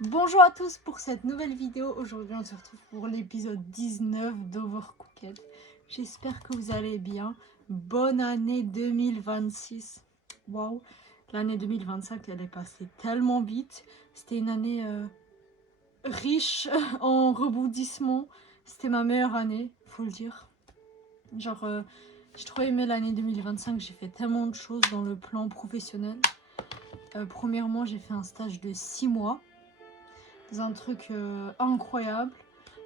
Bonjour à tous pour cette nouvelle vidéo. Aujourd'hui on se retrouve pour l'épisode 19 d'Overcooked. J'espère que vous allez bien. Bonne année 2026. Waouh, l'année 2025 elle est passée tellement vite. C'était une année riche en rebondissements. C'était ma meilleure année, faut le dire. Genre j'ai trop aimé l'année 2025. J'ai fait tellement de choses dans le plan professionnel. Premièrement j'ai fait un stage de 6 mois. C'est un truc incroyable.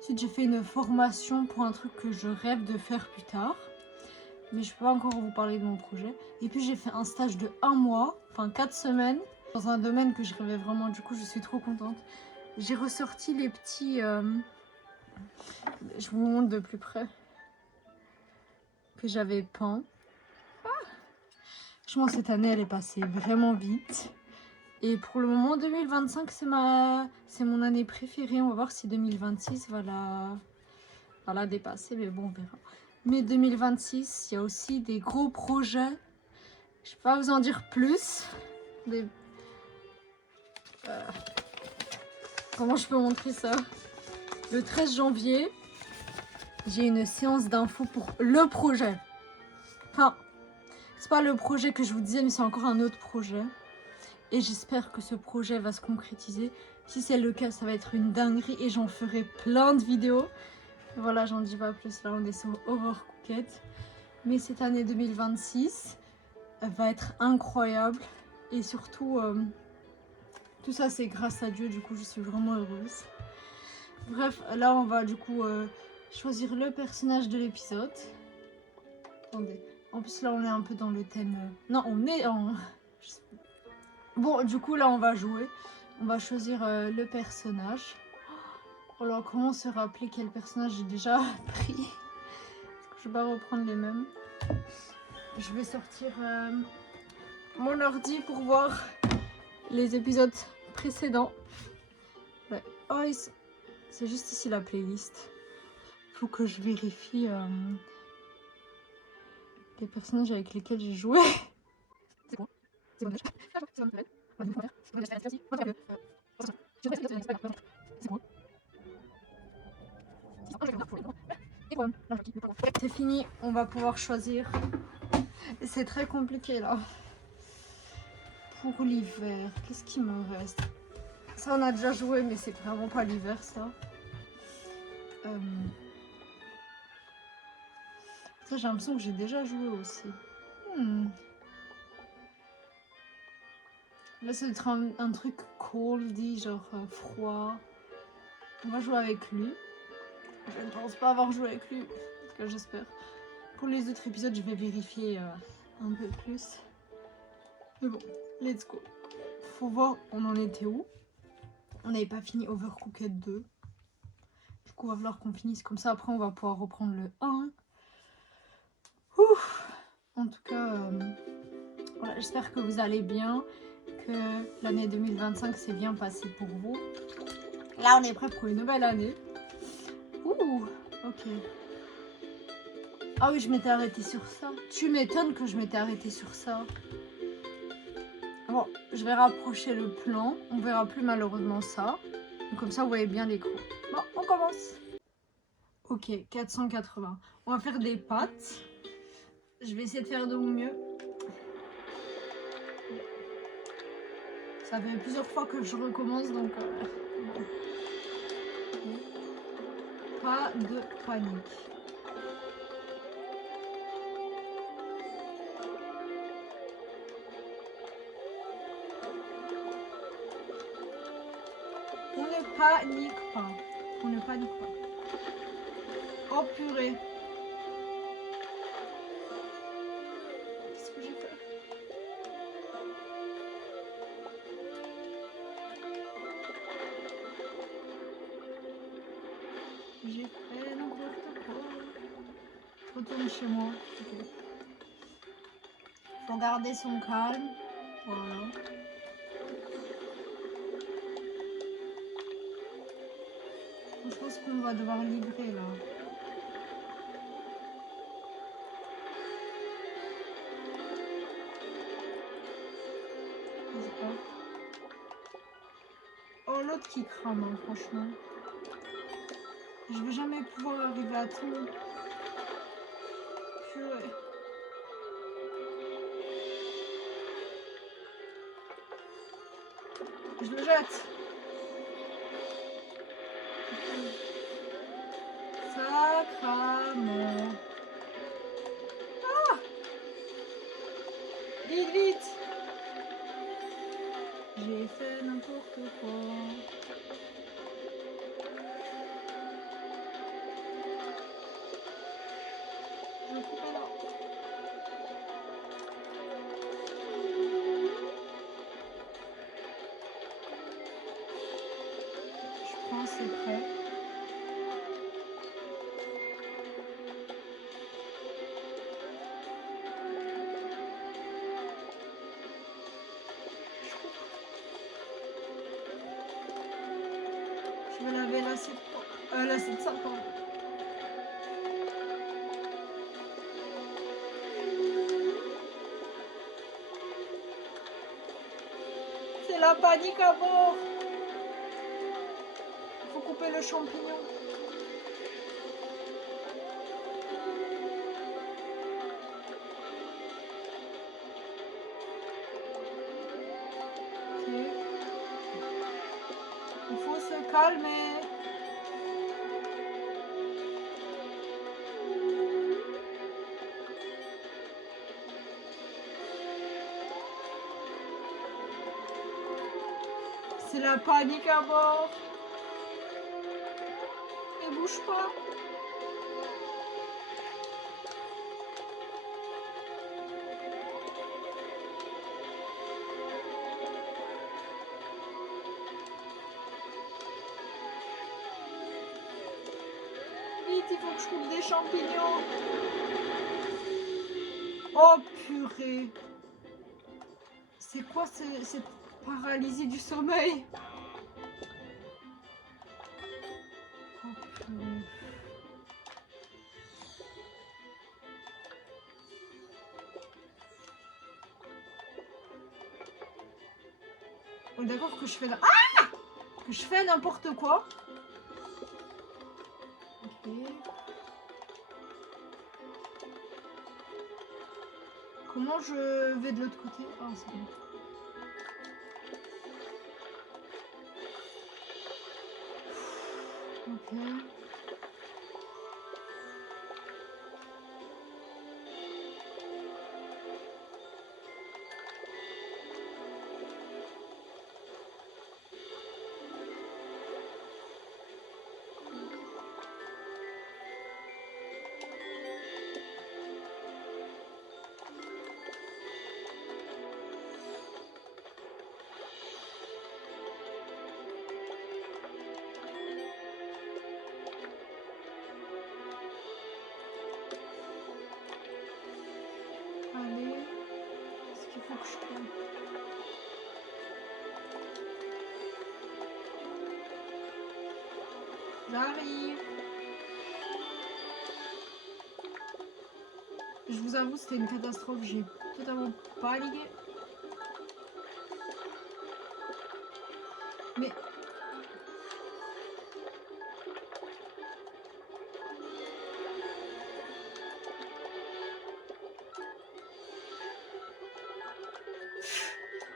Ensuite, j'ai fait une formation pour un truc que je rêve de faire plus tard. Mais je peux pas encore vous parler de mon projet. Et puis, j'ai fait un stage de 1 mois, enfin 4 semaines, dans un domaine que je rêvais vraiment. Du coup, je suis trop contente. J'ai ressorti les petits... je vous montre de plus près. Que j'avais peint. Franchement, cette année, elle est passée vraiment vite. Et pour le moment, 2025, c'est mon année préférée. On va voir si 2026 va la dépasser, mais bon, on verra. Mais 2026, il y a aussi des gros projets. Je ne vais pas vous en dire plus. Comment je peux montrer ça? Le 13 janvier, j'ai une séance d'info pour le projet. Enfin, c'est pas le projet que je vous disais, mais c'est encore un autre projet. Et j'espère que ce projet va se concrétiser. Si c'est le cas, ça va être une dinguerie et j'en ferai plein de vidéos. Voilà, j'en dis pas plus, là on est sur Overcooked. Mais cette année 2026 va être incroyable. Et surtout, tout ça c'est grâce à Dieu, du coup je suis vraiment heureuse. Bref, là on va du coup choisir le personnage de l'épisode. Attendez, en plus là on est un peu dans le thème... Non, on est en... Bon, du coup là on va jouer. On va choisir le personnage. Alors comment se rappeler quel personnage j'ai déjà pris? Je vais pas reprendre les mêmes. Je vais sortir mon ordi pour voir les épisodes précédents. Ouais. Oh, c'est juste ici la playlist. Faut que je vérifie les personnages avec lesquels j'ai joué. C'est bon. C'est bon. C'est fini, on va pouvoir choisir. C'est très compliqué là. Pour l'hiver, qu'est-ce qui me reste? Ça on a déjà joué, mais c'est vraiment pas l'hiver ça. Ça j'ai l'impression que j'ai déjà joué aussi. Là c'est un truc coldy, genre froid. On va jouer avec lui. Je ne pense pas avoir joué avec lui, en tout cas j'espère. Pour les autres épisodes, je vais vérifier un peu plus. Mais bon, let's go. Faut voir on en était où. On n'avait pas fini Overcooked 2. Du coup, il va falloir qu'on finisse comme ça. Après, on va pouvoir reprendre le 1. Ouf. En tout cas, voilà, j'espère que vous allez bien. Que l'année 2025 s'est bien passée pour vous. Là, on est prêt pour une nouvelle année. Ouh, ok. Ah oui, je m'étais arrêtée sur ça. Tu m'étonnes que je m'étais arrêtée sur ça. Bon, je vais rapprocher le plan. On verra plus malheureusement ça. Donc, comme ça, vous voyez bien l'écran. Bon, on commence. Ok, 480. On va faire des pâtes. Je vais essayer de faire de mon mieux. Ça fait plusieurs fois que je recommence, donc bon. Pas de panique. On ne panique pas. On ne panique pas. Oh purée. Qu'est-ce que j'ai fait? J'ai fait n'importe quoi. Je retourne chez moi. Okay. Faut garder son calme. Voilà. Je pense qu'on va devoir livrer là. Je sais pas. Oh, l'autre qui crame, hein, franchement. Je vais jamais pouvoir arriver à tout. Purée. Je le jette. Sacrament. Ah! Vite, vite! J'ai fait n'importe quoi. Je vais couper là. Je prends, c'est prêt. Je vais laver l'assiette. L'assiette de ça, pardon. C'est la panique à bord. Il faut couper le champignon. Ok. Il faut se calmer. C'est la panique à bord. Ne bouge pas. Vite, il faut que je coupe des champignons. Oh purée. C'est quoi cette paralysie du sommeil? Oh purée. Oh, d'accord que je fais que je fais n'importe quoi. Ok. Comment je vais de l'autre côté? Ah, c'est bon. Ok. Allez. Qu'est-ce qu'il faut que je trouve? J'arrive. Je vous avoue, c'était une catastrophe. J'ai totalement paniqué. Mais...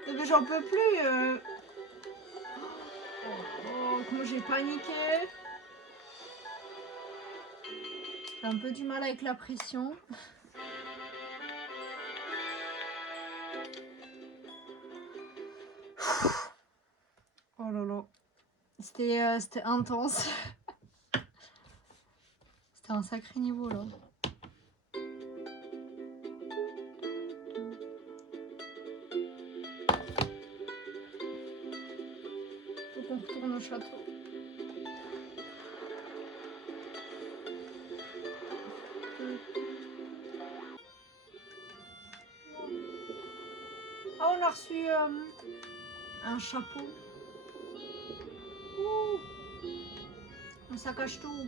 Mais j'en peux plus. Oh, comment j'ai paniqué. J'ai un peu du mal avec la pression. Oh là là. C'était intense. C'était un sacré niveau là. Faut qu'on retourne au château. Ah, on a reçu un chapeau. Ouh. Un sac à tout.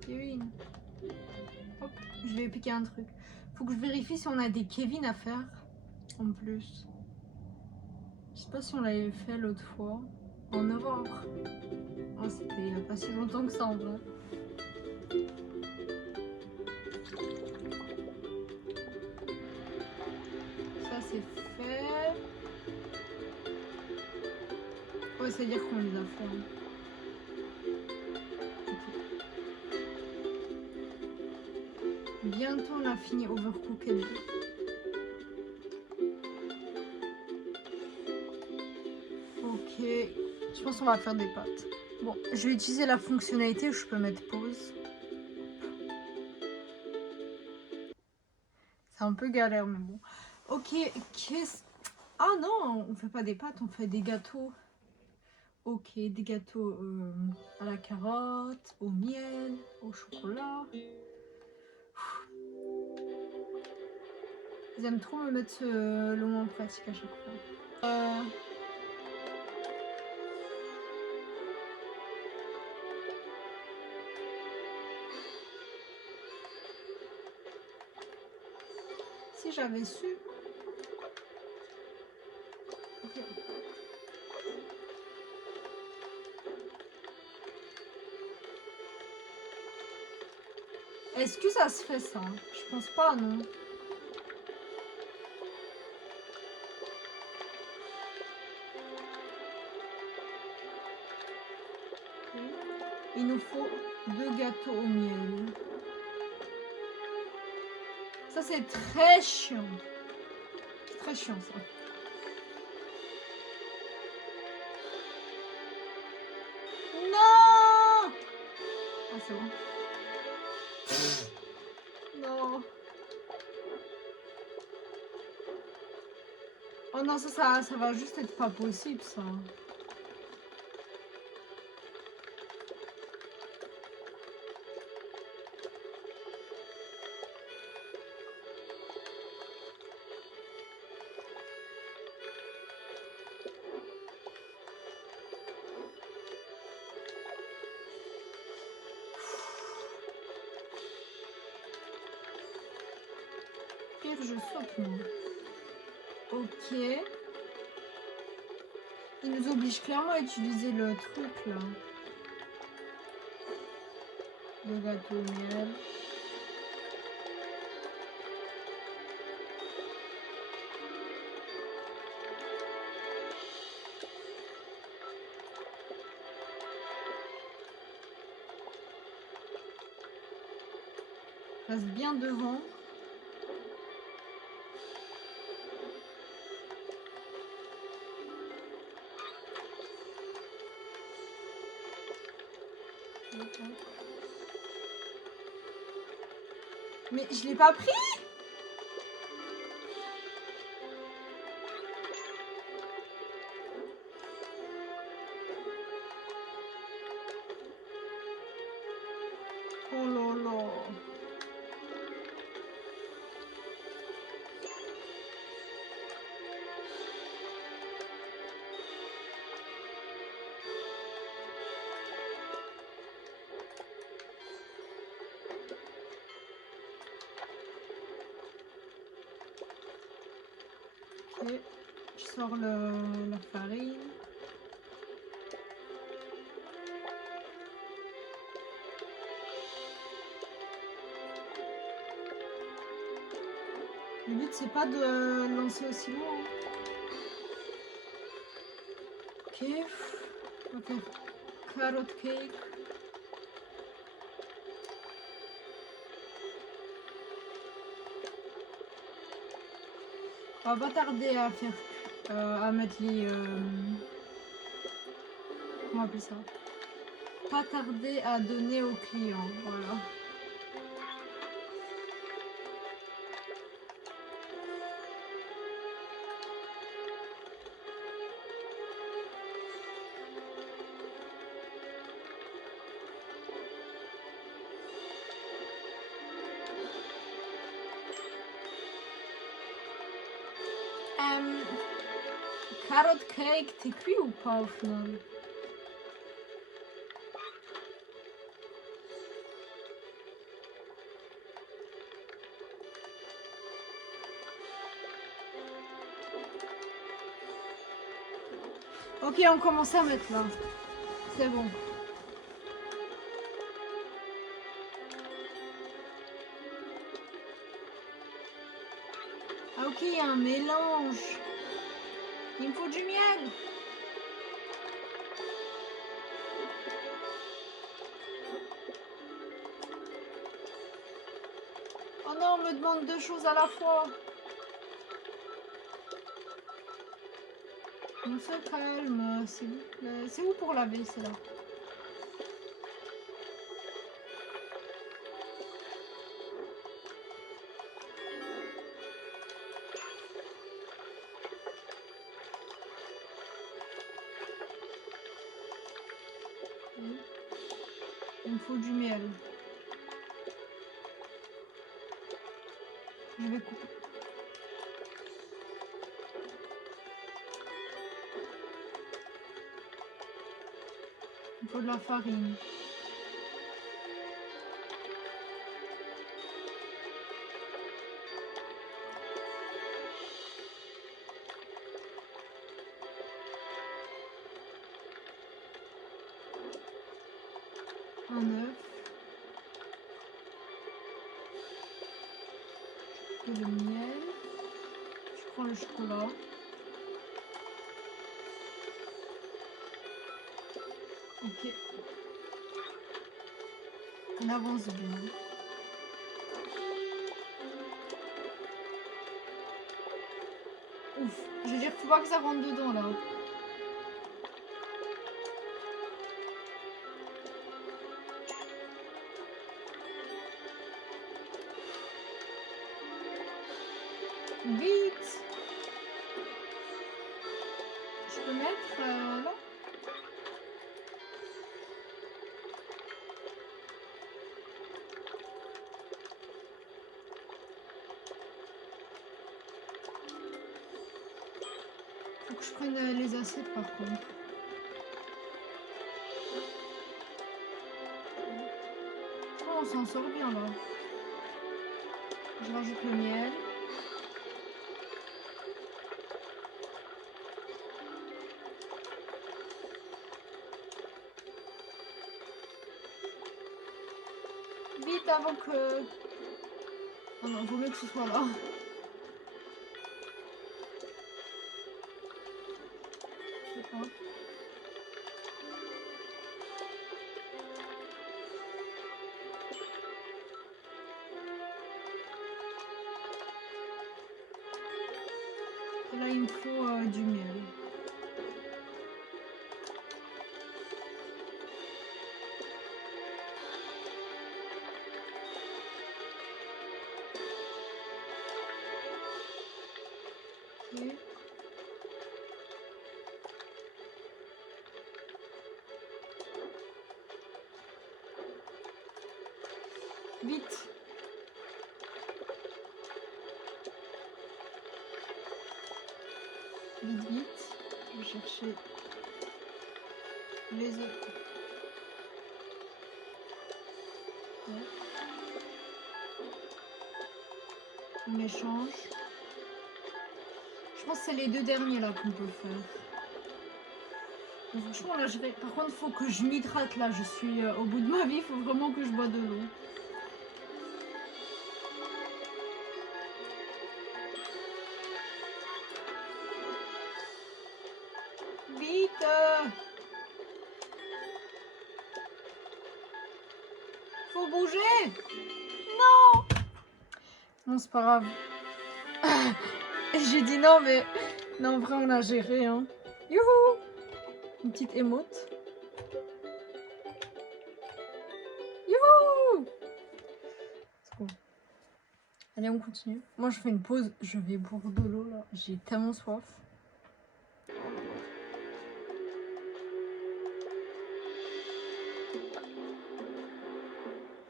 Kevin. Hop, je vais piquer un truc. Faut que je vérifie si on a des Kevin à faire. En plus. pas si on l'avait fait l'autre fois. En novembre. Oh, c'était il n'y a pas si longtemps que ça en vrai. Ça c'est fait. Ouais, ça veut dire qu'on les a fait. Hein. Okay. Bientôt on a fini Overcooked 2. Ok, je pense qu'on va faire des pâtes. Bon, je vais utiliser la fonctionnalité où je peux mettre pause. C'est un peu galère, mais bon. Ok, qu'est-ce... Ah non, on fait pas des pâtes, on fait des gâteaux. Ok, des gâteaux à la carotte, au miel, au chocolat. J'aime trop me mettre le mot en pratique à chaque fois. Si j'avais su. Okay. Est-ce que ça se fait ça? Je pense pas, non. Il nous faut 2 gâteaux au miel. Ça, c'est très chiant. C'est très chiant, ça. Non! Ah, c'est bon. Non. Oh non, ça va juste être pas possible, ça. Pire, je saute, moi. Ok. Il nous oblige clairement à utiliser le truc, là. Le gâteau au miel. Reste bien devant. Mais je l'ai pas pris. Oh là là. Ok. Je sors la farine. Le but c'est pas de lancer aussi loin. Ok. Ok. Carrot cake. On va pas tarder à faire à mettre les comment appeler ça? Pas tarder à donner aux clients, voilà. Carrot cake, t'es cuit ou pas au final? Ok, on commence à mettre là. C'est bon. Ah ok, il y a un mélange. Il me faut du miel. Oh non, on me demande deux choses à la fois. On se calme, s'il vous plaît. C'est où pour laver, c'est là? Il me faut du miel. Je vais couper. Il faut de la farine. Un œuf. Et le miel. Je prends le chocolat. Ok. On avance bien. Ouf. Je veux dire, faut pas que ça rentre dedans là. Vite. Je peux mettre là. Faut que je prenne les assiettes par contre. Oh, on s'en sort bien là. Je rajoute le miel. Vite avant que... Oh non, vaut mieux que ce soit là. Je sais pas. Et là, il me faut du miel. Ok. Vite. Vite, vite. Je vais chercher les œufs. Ouais. On échange. Je pense que c'est les deux derniers là qu'on peut faire. Mais franchement, là, je vais... Par contre, il faut que je m'hydrate là. Je suis au bout de ma vie. Il faut vraiment que je bois de l'eau. Vite. Faut bouger. Non. Bon, c'est pas grave. J'ai dit non, mais... Non, en vrai, on a géré, hein. Youhou. Une petite émote. Youhou. C'est cool. Allez, on continue. Moi, je fais une pause. Je vais boire de l'eau, là. J'ai tellement soif.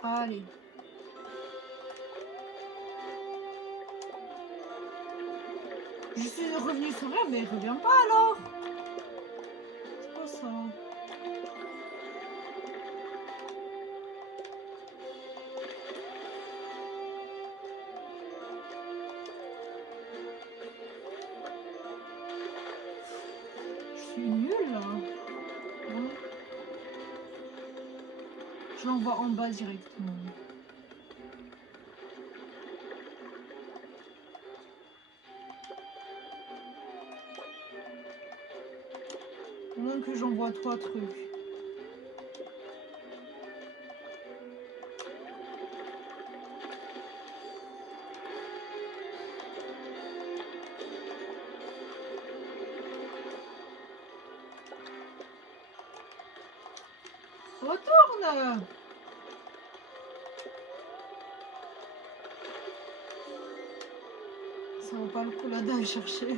Allez. Je suis revenue sur elle, mais elle revient pas alors. C'est quoi ça? Je suis nulle. là. Bon. Je l'envoie en bas directement. Au moins que j'envoie 3 trucs. Retourne! Ça vaut pas le coup là d'aller chercher.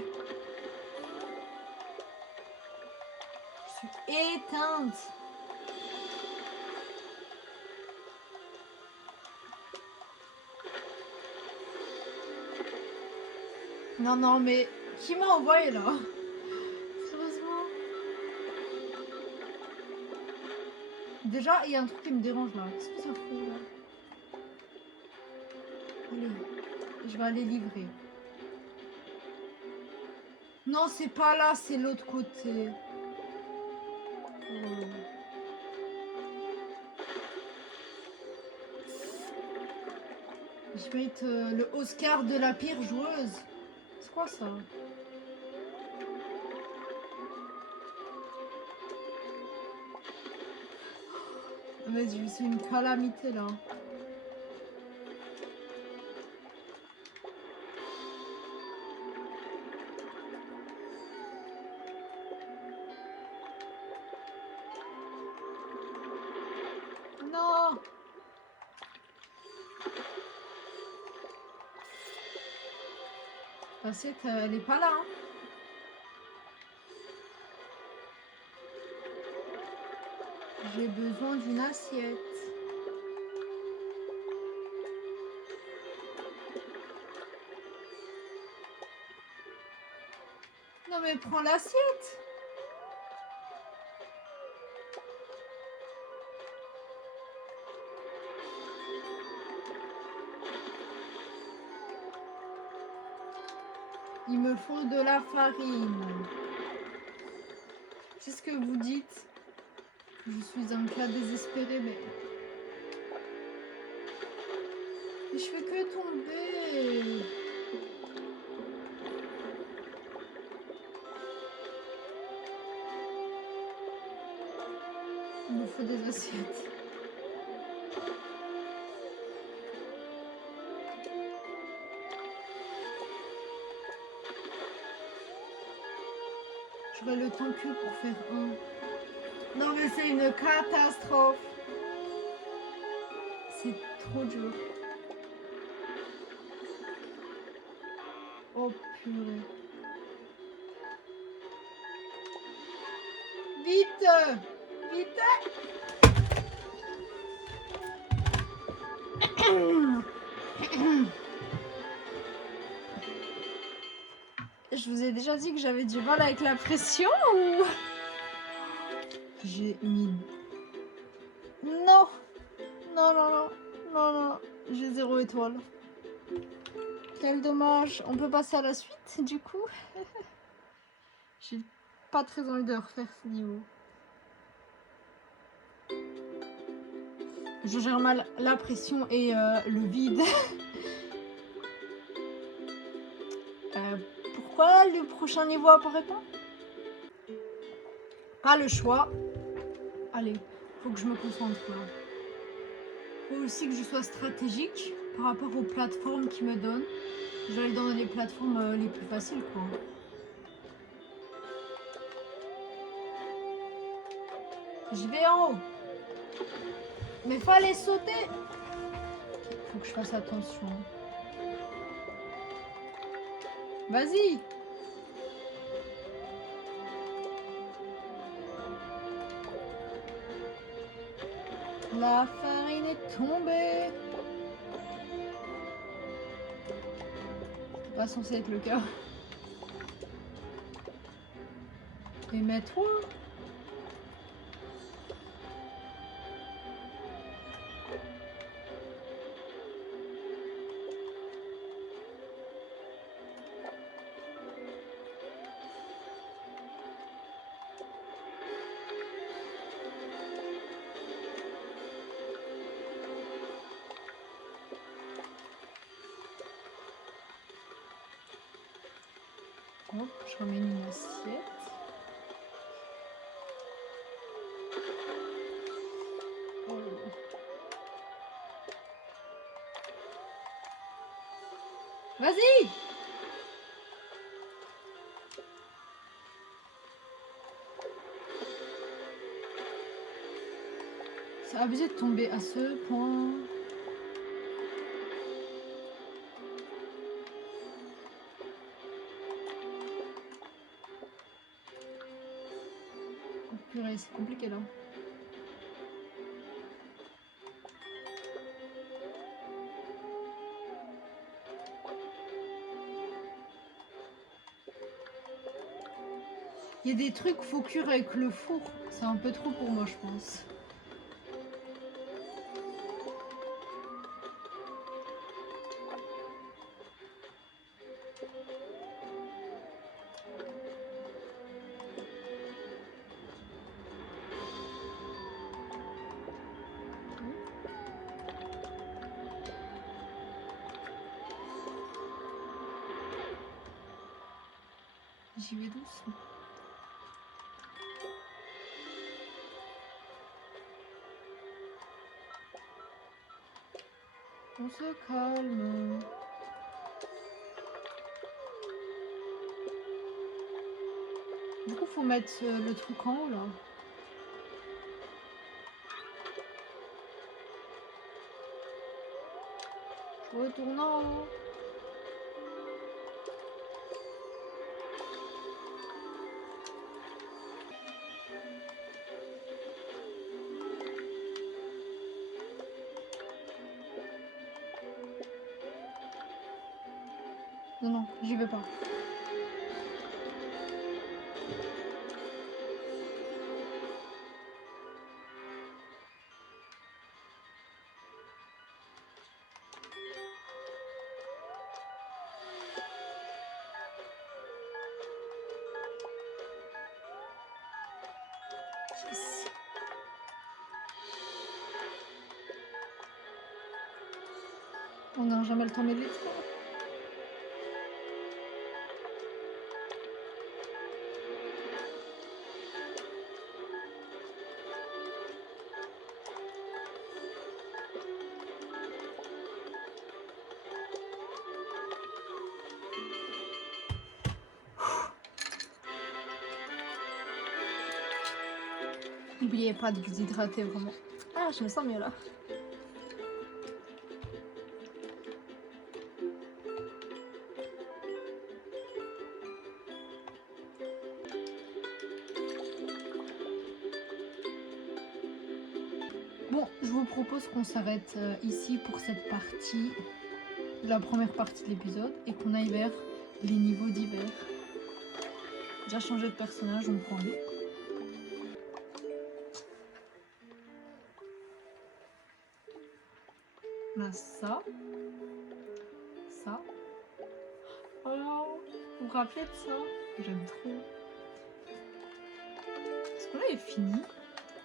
Je suis éteinte. Non, non, mais qui m'a envoyé là? Sérieusement? Déjà, il y a un truc qui me dérange là. Qu'est-ce que ça fout là? Allez, je vais aller livrer. Non, c'est pas là, c'est l'autre côté. Oh. Je mérite le Oscar de la pire joueuse. C'est quoi ça? Mais je suis une calamité là. Non! L'assiette, elle est pas là. Hein. J'ai besoin d'une assiette. Non mais prends l'assiette. Il me faut de la farine. C'est ce que vous dites. Je suis un cas désespéré, mais je fais que tomber. Il me faut des assiettes. J'aurai le temps que pour faire un. Non mais c'est une catastrophe. C'est trop dur. Oh purée. Vite! Vite! Je vous ai déjà dit que j'avais du mal avec la pression ou... J'ai mis... Non! Non, non, non, non, non, j'ai 0 étoile. Quel dommage. On peut passer à la suite, du coup. J'ai pas très envie de refaire ce niveau. Je gère mal la pression et le vide. Pourquoi le prochain niveau apparaît pas? Pas le choix. Allez, faut que je me concentre là. Faut aussi que je sois stratégique par rapport aux plateformes qui me donnent. Je vais aller dans les plateformes les plus faciles, quoi. Je vais en haut. Mais fallait sauter. Faut que je fasse attention. Vas-y. La farine est tombée. C'est pas censé être le cas. Et mets-toi. Hop, je ramène une assiette. Oh. Vas-y! C'est abusé de tomber à ce point. Oh purée, c'est compliqué là. Il y a des trucs faut cuire avec le four. C'est un peu trop pour moi, je pense. J'y vais doucement. On se calme. Du coup, faut mettre le truc en haut là. Je retourne en haut. Non, non, j'y vais pas. Yes. On n'a jamais le temps de les faire. N'oubliez pas de vous hydrater vraiment. Ah, je me sens mieux là. Bon, je vous propose qu'on s'arrête ici pour cette partie, la première partie de l'épisode, et qu'on aille vers les niveaux d'hiver. Déjà changé de personnage, on prend lui. On a ça. Ça. Oh, vous vous rappelez de ça? J'aime trop. Est-ce qu'on avait fini?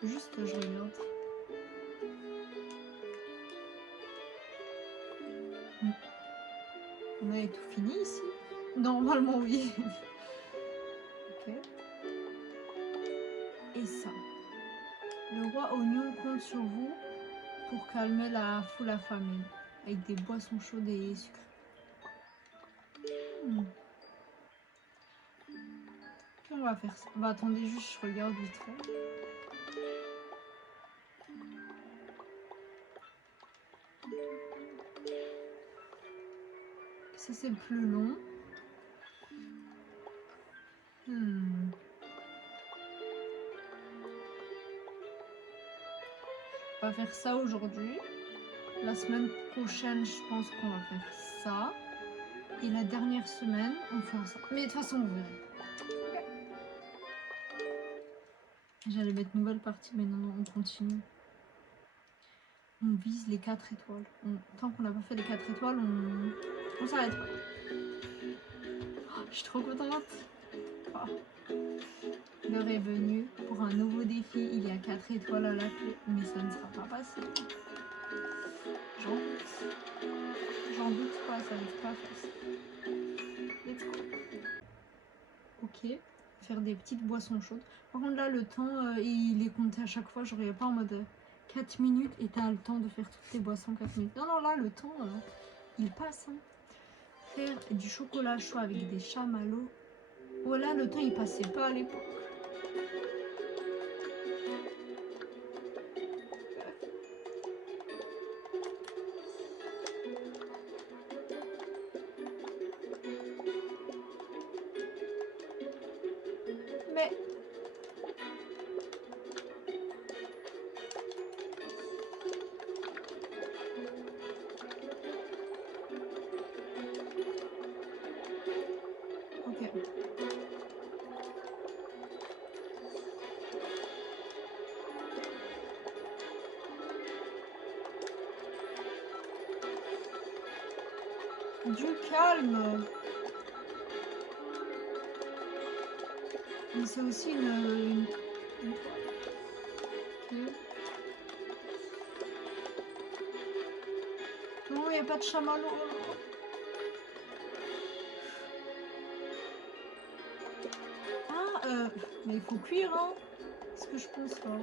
Juste, je regarde. On avait tout fini ici? Normalement, oui. Ok. Et ça. Le roi oignon compte sur vous pour calmer la foule affamée avec des boissons chaudes et sucrées. Puis on va faire ça. Bah attendez juste, je regarde vite fait. Ça c'est plus long. On va faire ça aujourd'hui. La semaine prochaine, je pense qu'on va faire ça. Et la dernière semaine, on fera ça. Mais de toute façon, vous verrez. J'allais mettre nouvelle partie, mais non, non, on continue. On vise les 4 étoiles. Tant qu'on n'a pas fait les 4 étoiles, on s'arrête pas. Oh, je suis trop contente. Oh. L'heure est venue pour un nouveau défi. Il y a 4 étoiles à la clé, mais ça ne sera pas passé. J'en doute pas, ça va être pas facile. Let's go. Ok. Faire des petites boissons chaudes. Par contre là le temps il est compté à chaque fois. Genre il n'y a pas en mode 4 minutes et t'as le temps de faire toutes tes boissons 4 minutes. Non, non, là le temps il passe. Hein. Faire du chocolat chaud avec des chamallows. Oh là le temps il passait pas à l'époque. Mais ok. Du calme. Mais c'est aussi une... Okay. Non, il n'y a pas de chamallow. Ah, mais il faut cuire, hein. C'est ce que je pense là.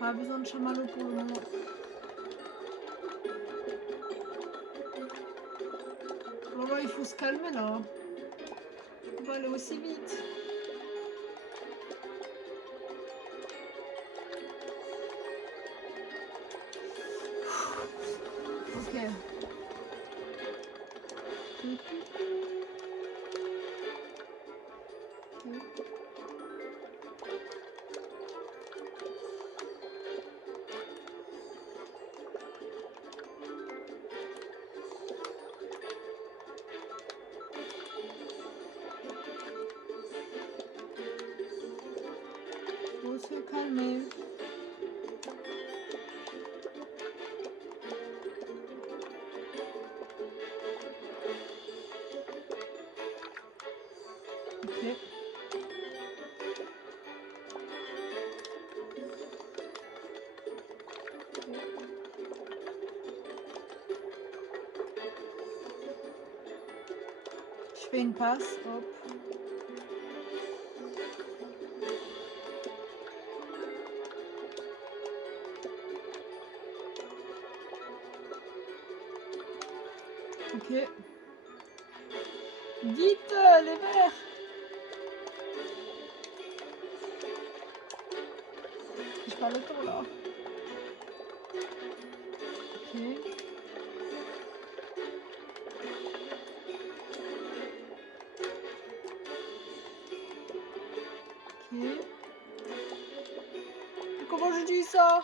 Pas besoin de chamallow pour le moment. Oh là, il faut se calmer là. On va aller aussi vite. Ok. Faut se calmer. Ok. Je fais une passe, hop. Ok. Vite, les verres. J'ai pas le temps là. Ok. Ok. Comment je dis ça?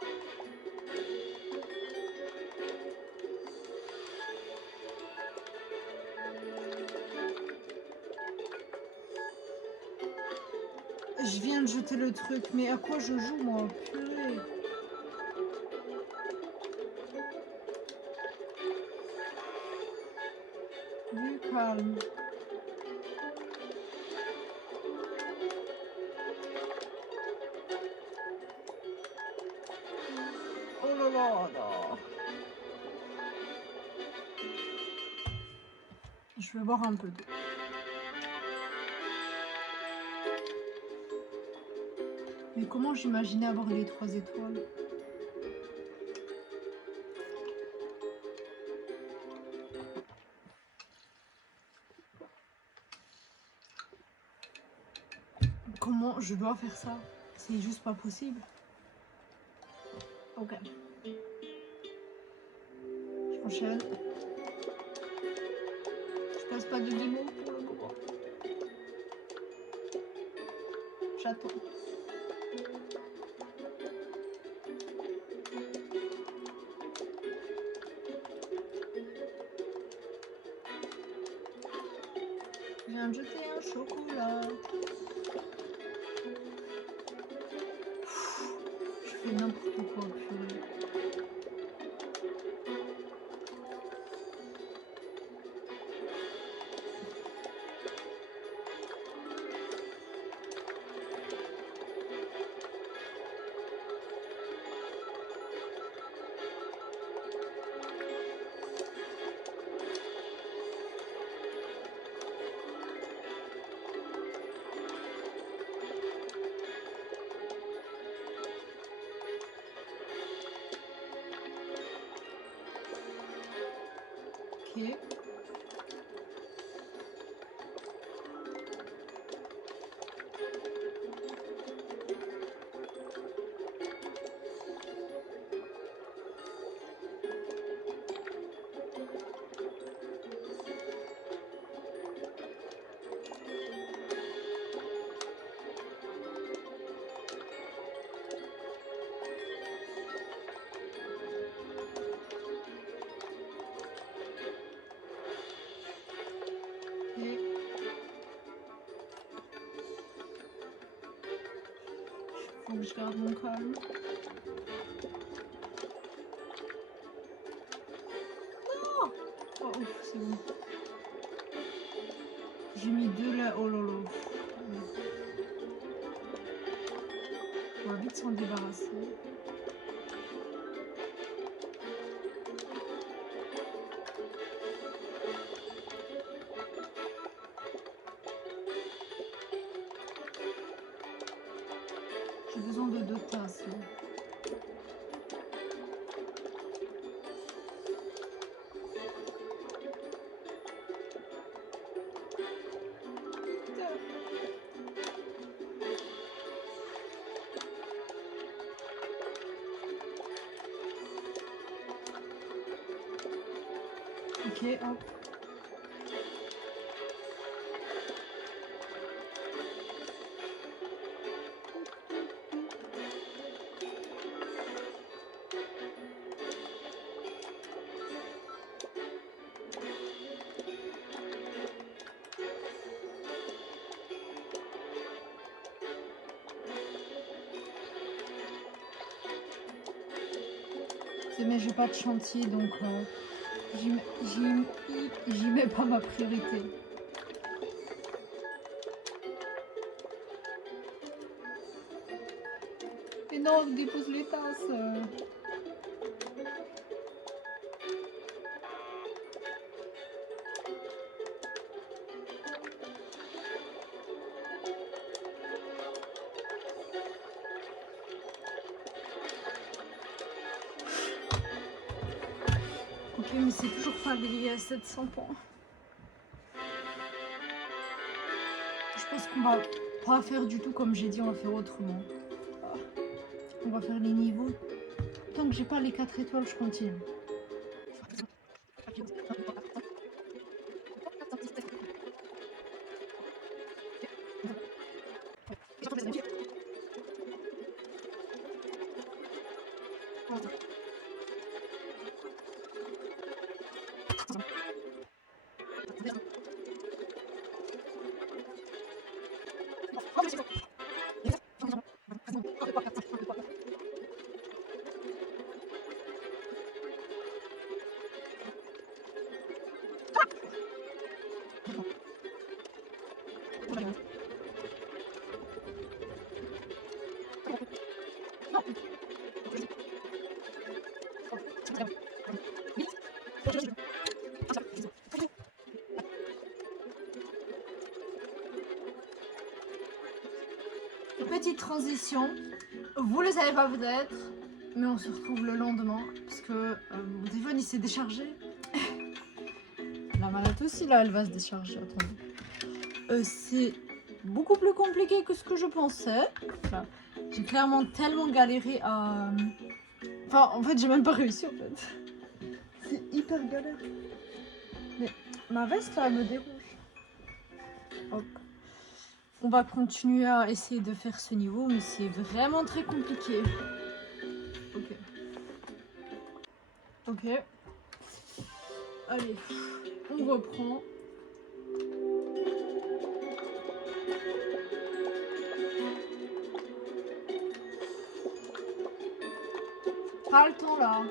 Je viens de jeter le truc, mais à quoi je joue moi? Purée. Du calme. Oh là là, non. Je vais boire un peu d'eau. Mais comment j'imaginais avoir les 3 étoiles? Comment je dois faire ça? C'est juste pas possible. Ok. J'enchaîne. Je passe pas de guimauve pour le moment. J'attends. Je viens de jeter un chocolat. Je fais n'importe quoi, purée. Ok. Et faut que je garde mon calme. Non! Oh, c'est bon. J'ai mis 2 là. Oh là là. On va vite s'en débarrasser. J'ai besoin de 2 tasses. Ok, hop. Mais j'ai pas de chantier, donc j'y mets pas ma priorité. Mais non, on dépose les tasses. Ok, mais c'est toujours pas grillé à 700 points. Je pense qu'on va pas faire du tout comme j'ai dit, on va faire autrement. On va faire les niveaux. Tant que j'ai pas les 4 étoiles, je continue. Petite transition, vous le savez pas peut-être, mais on se retrouve le lendemain parce que mon téléphone il s'est déchargé. La manette aussi là, elle va se décharger. Attendez. C'est beaucoup plus compliqué que ce que je pensais. Enfin, j'ai clairement tellement galéré à. Enfin, en fait, j'ai même pas réussi en fait. C'est hyper galère. Mais ma veste là, elle me dérange. Hop. On va continuer à essayer de faire ce niveau, mais c'est vraiment très compliqué. Ok. Ok. Allez, on reprend. Pas le temps là.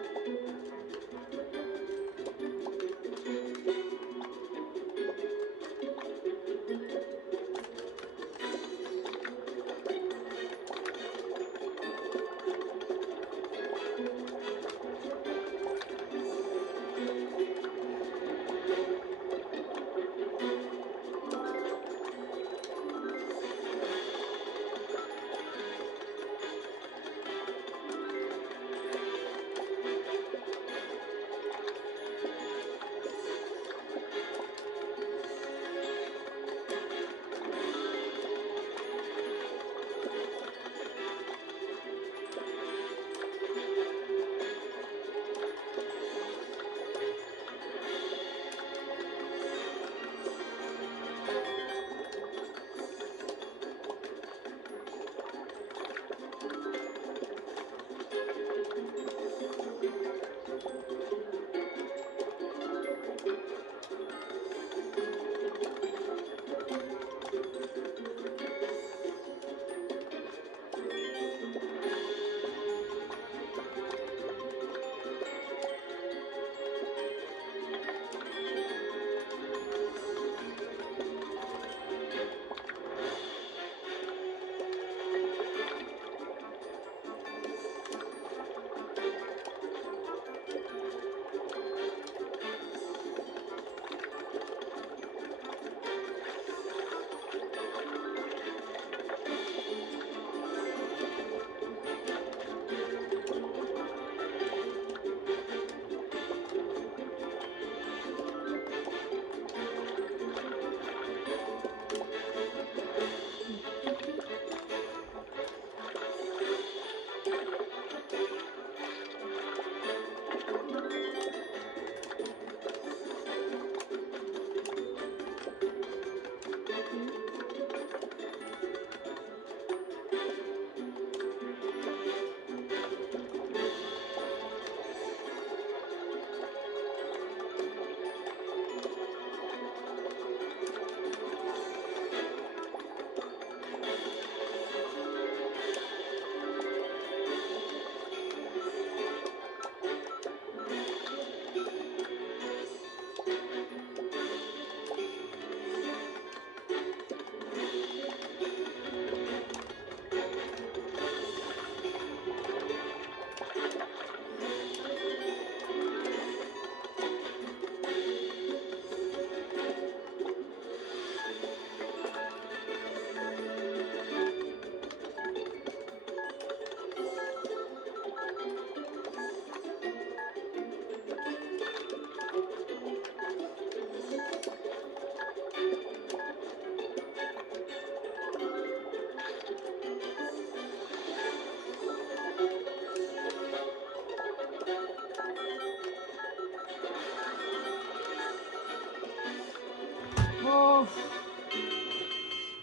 Oh,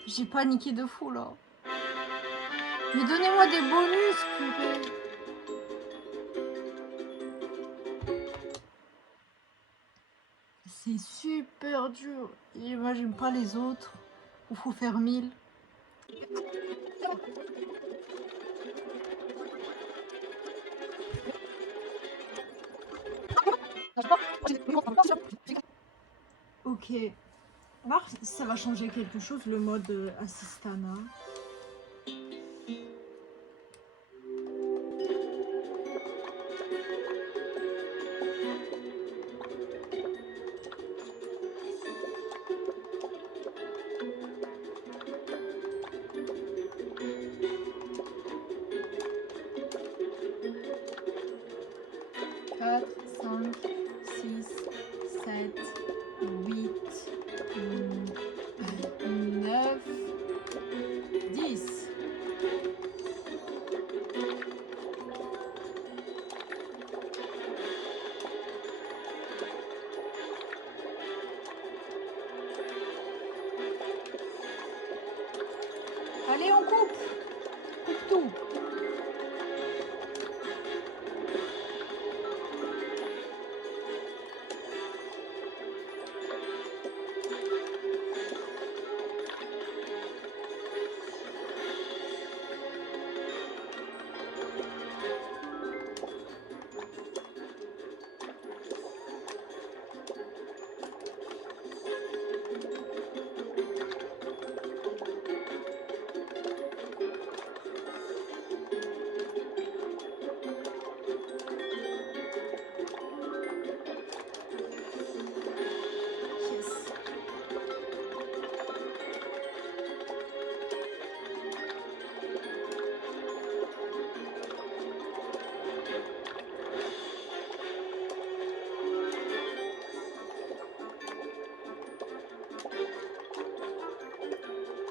j'ai paniqué de fou là. Mais donnez-moi des bonus, purée. C'est super dur. Et moi, j'aime pas les autres. Il faut faire 1000. Ok. Voir si ça va changer quelque chose, le mode Assistana. Allez, on coupe. Coupe tout.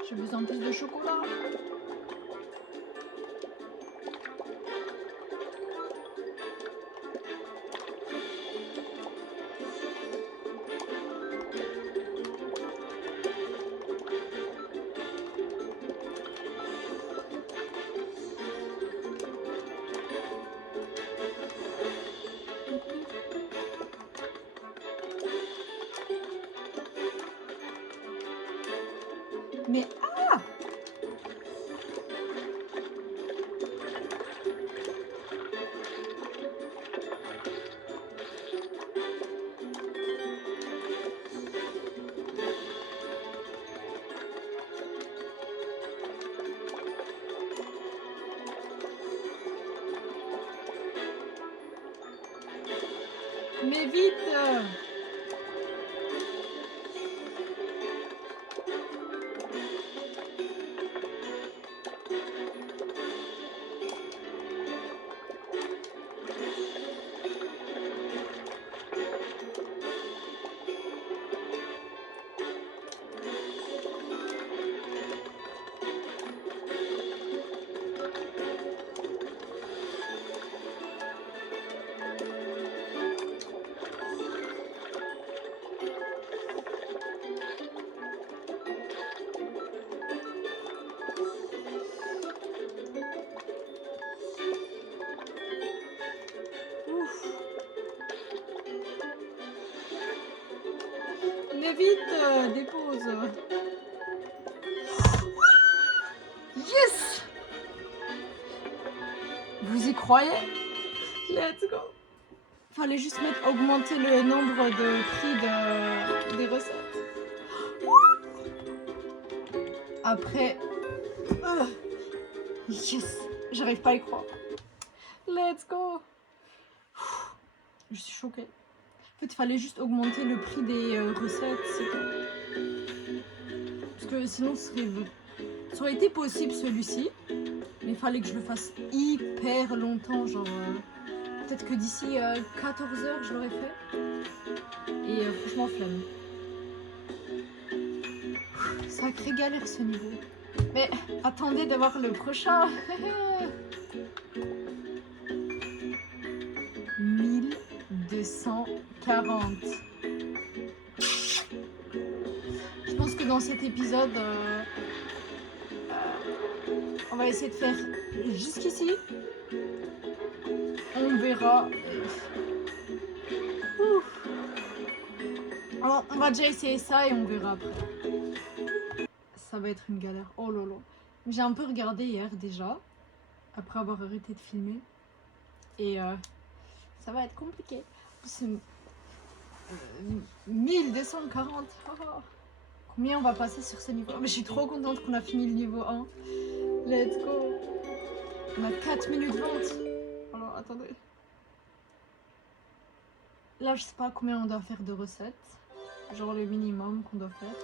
J'ai besoin de plus de chocolat. Mais ah! Mais vite! Mais vite, dépose. Yes! Vous y croyez? Let's go. Fallait juste augmenter le nombre de prix des recettes. Après, yes, j'arrive pas à y croire. Let's go. Je suis choquée. En fait, il fallait juste augmenter le prix des recettes, c'est tout. Parce que sinon, ça aurait été possible celui-ci, mais il fallait que je le fasse hyper longtemps, genre peut-être que d'ici 14 heures, je l'aurais fait. Et franchement, flemme. Sacrée galère ce niveau. Mais attendez de voir le prochain. 1240. Je pense que dans cet épisode, on va essayer de faire jusqu'ici. On verra. Ouf. Alors, on va déjà essayer ça et on verra après. Ça va être une galère. Oh lolo. J'ai un peu regardé hier déjà, après avoir arrêté de filmer. Et ça va être compliqué. C'est 1240. Oh. Combien on va passer sur ce niveau? Mais je suis trop contente qu'on a fini le niveau 1. Let's go. On a 4 minutes 20. Alors attendez. Là je sais pas combien on doit faire de recettes. Genre le minimum qu'on doit faire.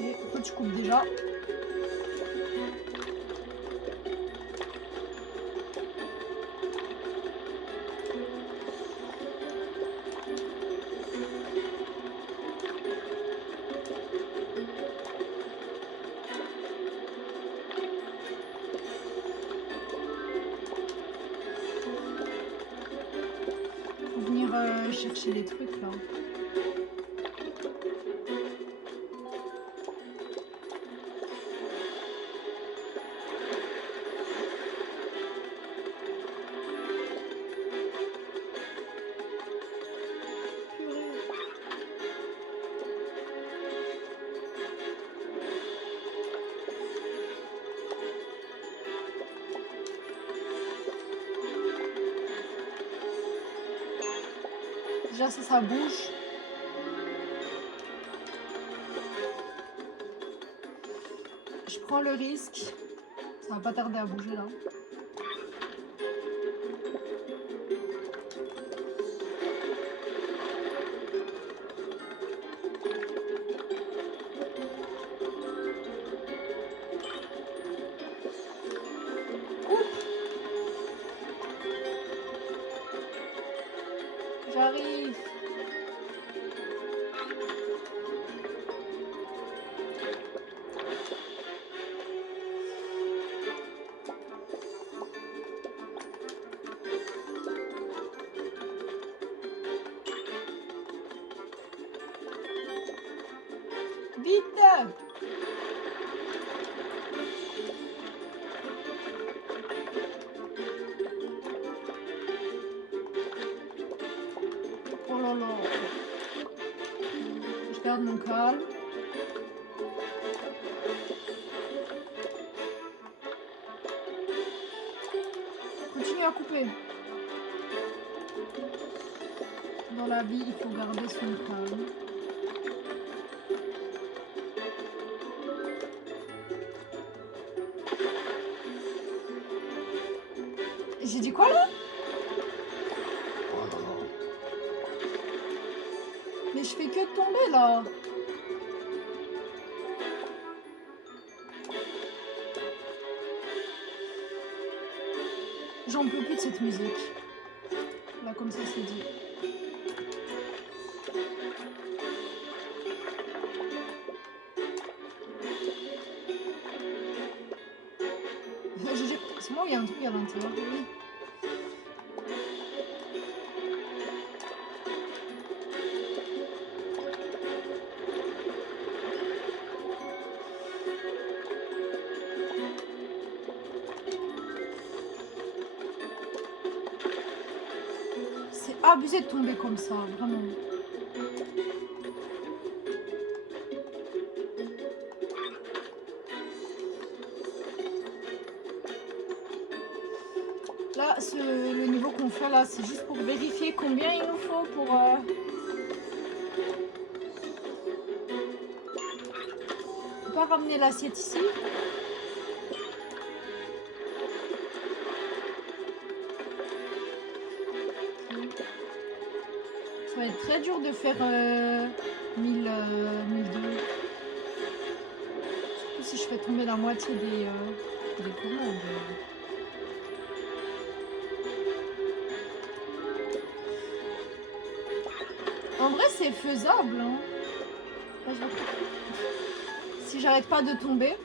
Et pourquoi tu coupes déjà? Chercher les trucs là. Déjà ça bouge. Je prends le risque. Ça va pas tarder à bouger là. J'arrive. Vite! Oh là là. Je garde mon calme. Continue à couper. Dans la vie, il faut garder son calme. J'ai dit quoi là? Mais je fais que tomber là. J'en peux plus de cette musique. Là comme ça c'est dit. C'est moi, il y a un truc à l'intérieur. Oui. C'est abusé de tomber comme ça, vraiment. Là, le niveau qu'on fait là, c'est juste pour vérifier combien il nous faut pour... On peut pas ramener l'assiette ici. Ça va être très dur de faire 1002. Surtout si je fais tomber la moitié des commandes. En vrai, c'est faisable. Hein. Si j'arrête pas de tomber.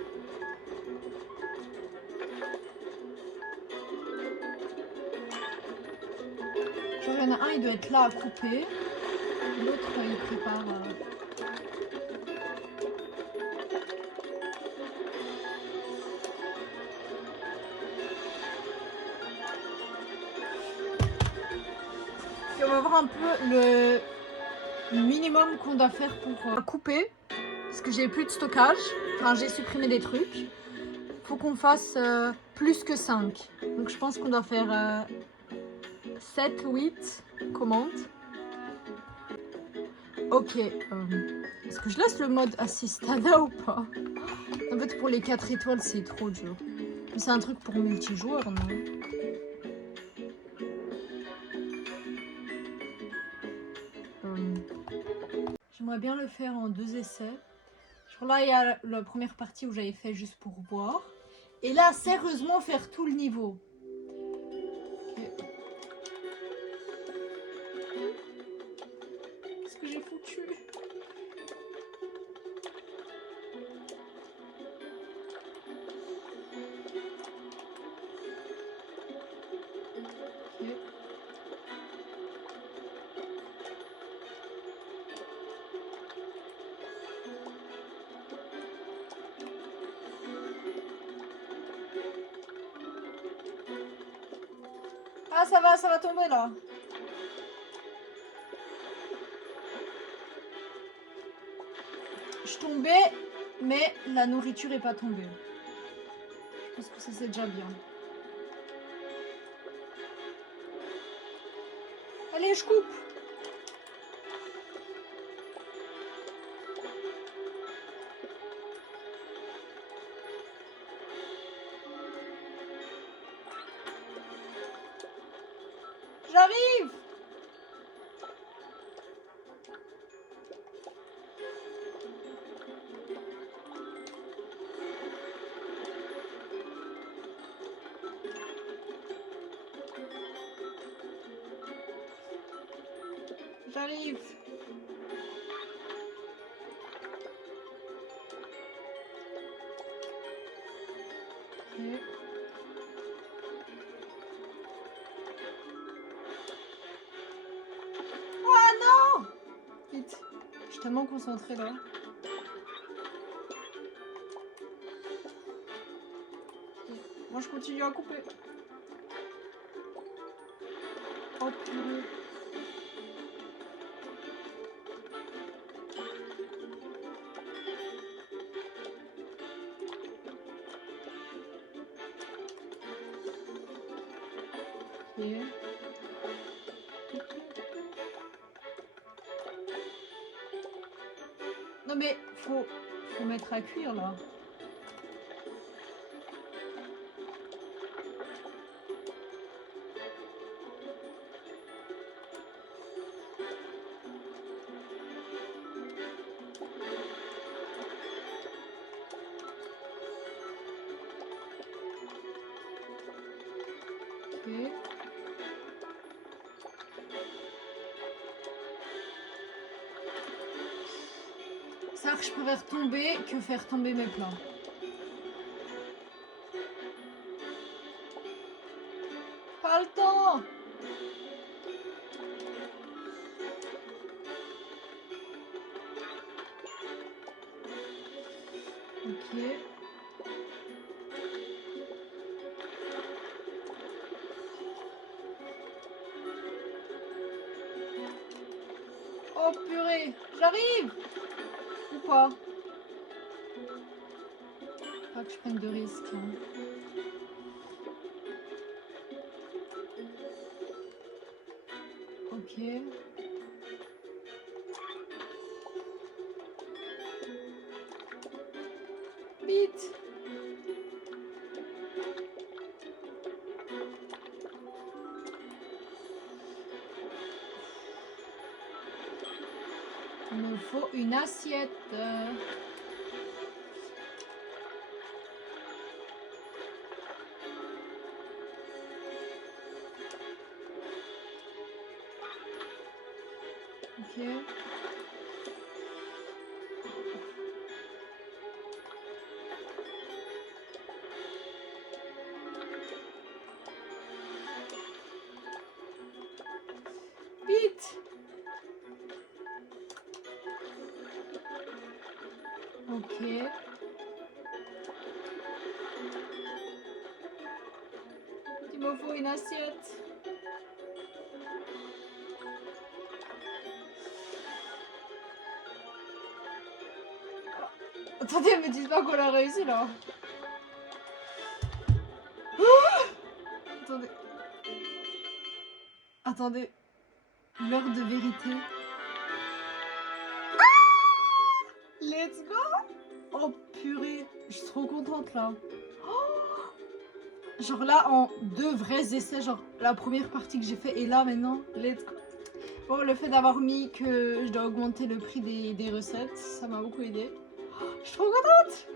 Genre, il y en a un, il doit être là à couper. L'autre, il prépare. Et on va voir un peu le minimum qu'on doit faire pour couper. Parce que j'ai plus de stockage. Enfin, j'ai supprimé des trucs. Faut qu'on fasse plus que 5. Donc je pense qu'on doit faire 7 ou 8 commandes. Ok. Est-ce que je laisse le mode assistada ou pas? En fait, pour les 4 étoiles, c'est trop dur. Mais c'est un truc pour multijoueur, non? J'aimerais bien le faire en 2 essais. Genre là, il y a la première partie où j'avais fait juste pour voir. Et là, sérieusement, faire tout le niveau. Okay. Qu'est-ce que j'ai foutu? Okay. Ah, ça va tomber là. Je tombais, mais la nourriture est pas tombée. Je pense que ça c'est déjà bien. Allez, je coupe. J'arrive. J'arrive. Okay. Oh non! Vite. Je suis tellement concentrée là. Okay. Moi je continue à couper. Oh purée. Okay. Non mais faut mettre à cuire là. Okay. C'est vrai que je préfère tomber que faire tomber mes plats. Pas le temps. Ok. Oh purée, j'arrive. Ou pas? Pas que je prenne de risques. Hein. Ok. Vite. Il me faut une assiette. Ok. Vite. Ok. Il me faut une assiette. Attendez, me dites pas qu'on a réussi là. Attendez. Attendez. L'heure de vérité. Let's go! Oh purée, je suis trop contente là. Oh, genre là, en 2 vrais essais, genre la première partie que j'ai fait et là maintenant, let's go. Bon, le fait d'avoir mis que je dois augmenter le prix des recettes, ça m'a beaucoup aidé. Oh, je suis trop contente!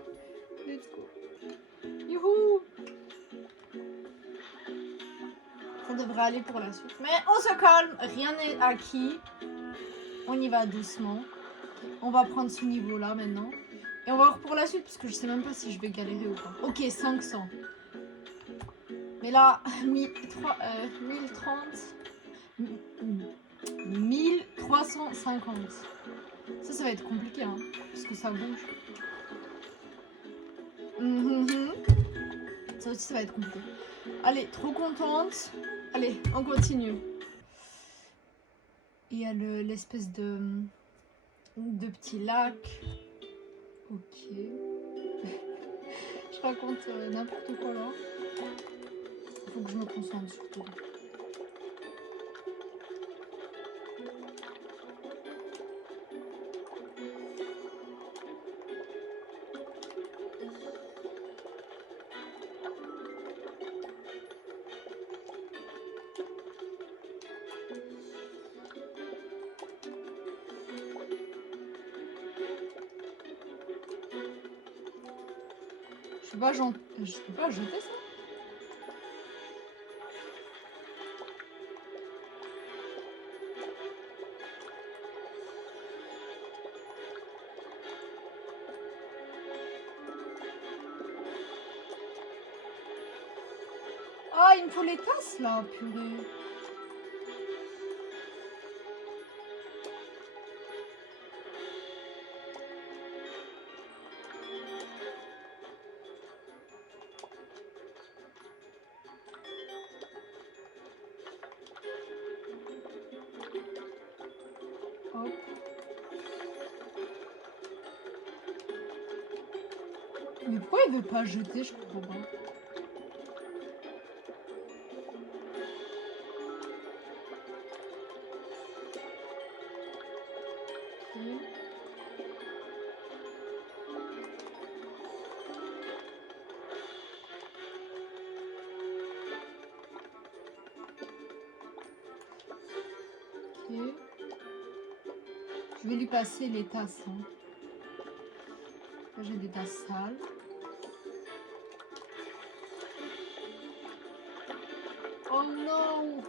Let's go. Youhou! Ça devrait aller pour la suite. Mais on se calme, rien n'est acquis. On y va doucement. On va prendre ce niveau-là maintenant. Et on va voir pour la suite, parce que je sais même pas si je vais galérer ou pas. Ok, 500. Mais là, 1030... 1350. Ça va être compliqué, hein, parce que ça bouge. Ça aussi, ça va être compliqué. Allez, trop contente. Allez, on continue. Il y a l'espèce de petit lac. Ok. Je raconte n'importe quoi là. Il faut que je me concentre surtout. Je peux pas jeter ça. Ah, il me faut les tasses là, purée. Hop. Mais pourquoi il veut pas jeter, je comprends pas. Ok. Je vais lui passer les tasses. Hein. Là, j'ai des tasses sales. Oh non!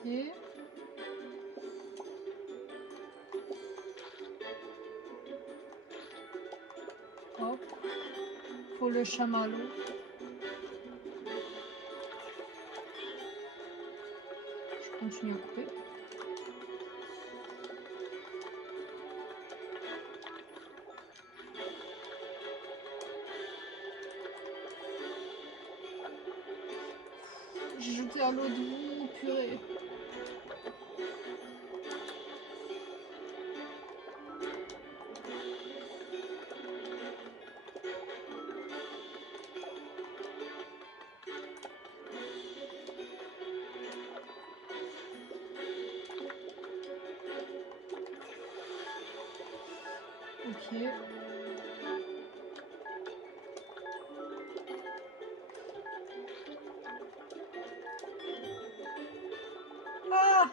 Ok. Hop. Faut le chamallow. Je continue à couper. J'ai jeté à l'eau de boue, purée. Ok. Ah!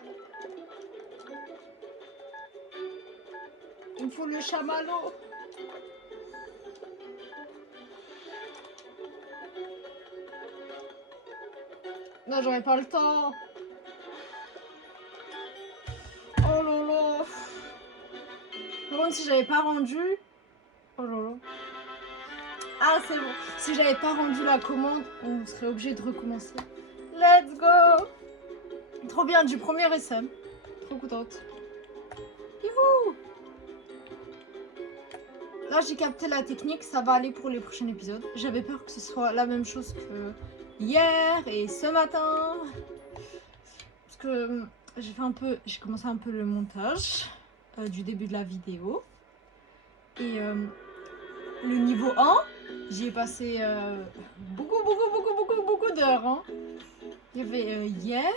Il me faut le chamallow. Non, j'aurais pas le temps. Oh là là. contre, si j'avais pas rendu... Oh là là. Ah, c'est bon. Si j'avais pas rendu la commande, on serait obligé de recommencer. Let's go! Trop bien, du premier SM. Trop contente. Youhou! Là, j'ai capté la technique, ça va aller pour les prochains épisodes. J'avais peur que ce soit la même chose que hier et ce matin. Parce que j'ai commencé un peu le montage du début de la vidéo. Et le niveau 1, j'y ai passé beaucoup d'heures. Hein. Il y avait hier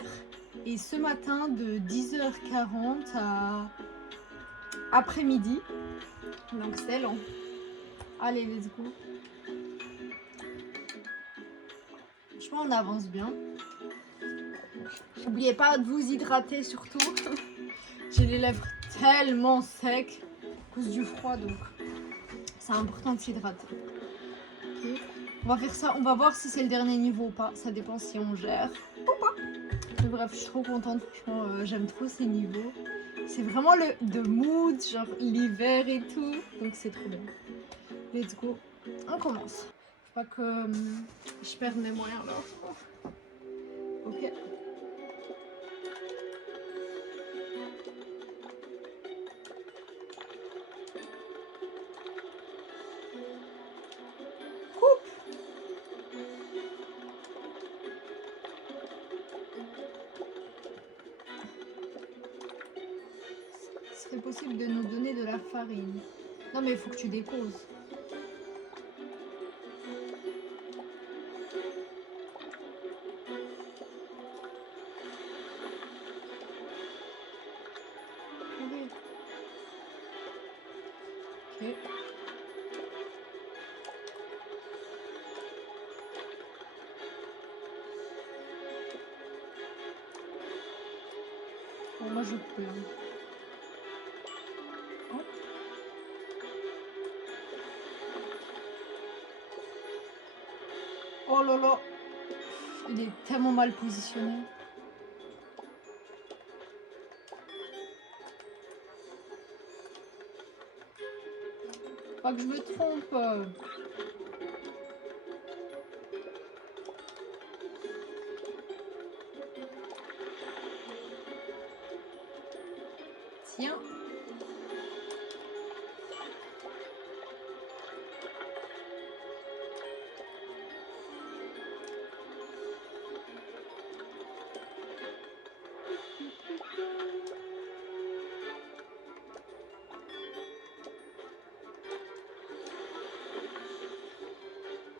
et ce matin de 10h40 à après-midi. Donc c'est long. Allez, let's go. Franchement, on avance bien. N'oubliez pas de vous hydrater surtout. J'ai les lèvres tellement secs à cause du froid, donc c'est important de s'hydrater. Okay. On va faire ça, on va voir si c'est le dernier niveau ou pas. Ça dépend si on gère ou pas. Mais bref, je suis trop contente, franchement, j'aime trop ces niveaux. C'est vraiment le mood, genre l'hiver et tout, donc c'est trop bien. Let's go, on commence. Faut pas que je perde mes moyens là. Ok. C'est possible de nous donner de la farine. Non mais il faut que tu déposes. Ok. Bon, moi je peux. Hop. Oh là là. Il est tellement mal positionné. Pas que je me trompe. Tiens.